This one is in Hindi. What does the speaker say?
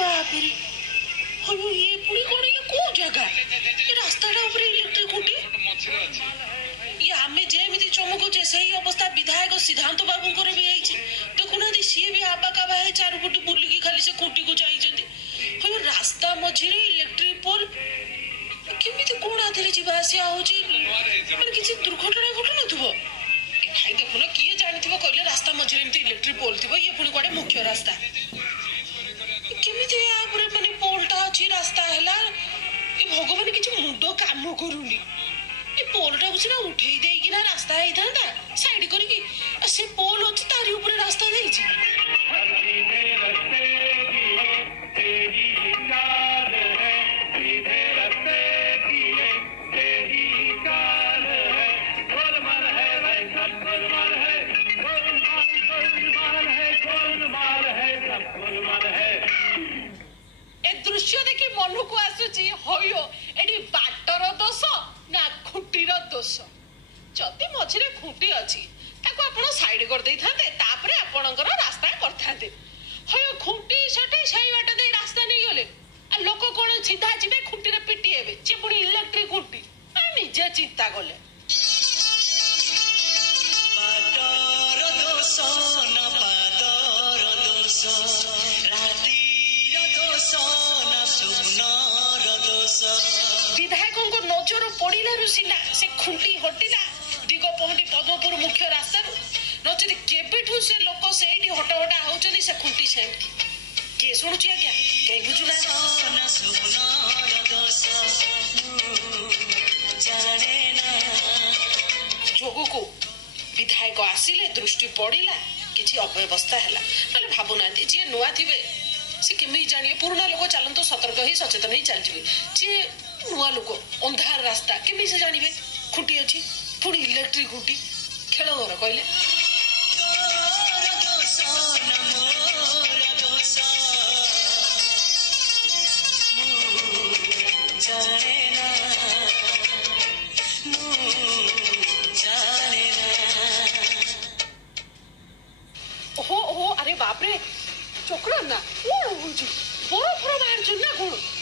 बाप रे अयो ये पुणी कोण ये को जगह ये रास्ताटा ऊपर इलेक्ट्रिक खूंटी ये आमे जेमिति चमकुचे सही अवस्था विधायक सिद्धांत बाबूंकर भी आइछि देखुना सी भी आबा काबा है चारुपट बुलिकी खाली से खूंटी को जाइछन्ति अयो रास्ता मझिरे इलेक्ट्रिक पोल केमिति कोण आथिले जिबा आसिया होछि माने किछि दुर्घटना घटना थबो भाई देखुना किए जानिथिबो कहले रास्ता मझिरे एमति इलेक्ट्रिक पोल थिबो ये पुणी कोडे मुख्य रास्ता केमिति या पुरे माने पोलटा अछि रास्ता हैला ए भगवान किछि मुंडो काम करूनी ए पोलटा बुझना उठेई देई कि ना रास्ता है थांदा साइड करी कि से पोल अछि तारी ऊपर रास्ता देई छी दृश्य देखी मन को आसुची होयो एडी बाटर दोष ना खुंटीर दोष जदि मझिरे खुंटी अछि ताको आपण साइड कर देई थाते तापरे आपणकर रास्ता करथाते होयो खुंटी सटे सही बाटे दे रास्ता नै गले आ लोक कोन सीधा जिबे खुंटी रे पिटी हेबे जे पुनी इलेक्ट्रिक खुंटी आ निजे चिंता गले बाटर दोष ना बादर दोष विधायकों को नजर पड़िला रुसिला से खुंटी हटिला दिग पहंटी पदपुर मुख्य रास्ता नचेत केबेठू से लोक सेठी हटहटा होचनी से खुंटी सेठी के सुनुची आज्ञा के बुझुना जोगु को विधायक आसिले दृष्टि पड़िला किछि अव्यवस्था हैला माने भाबुना जे नुआ थिबे से केमी जानिए पुराना लोक चलन तो सतर्क ही सचेतन ही चल जिवे जे नुआ लोक अंधार रास्ता केमी से जानिबे खुंटी अछि पुणी इलेक्ट्रिक खुंटी खेल घर कहले हो अरे बाप रे चोकड़ा ना कोण होउची बड़ बड़ बाहर ना कोण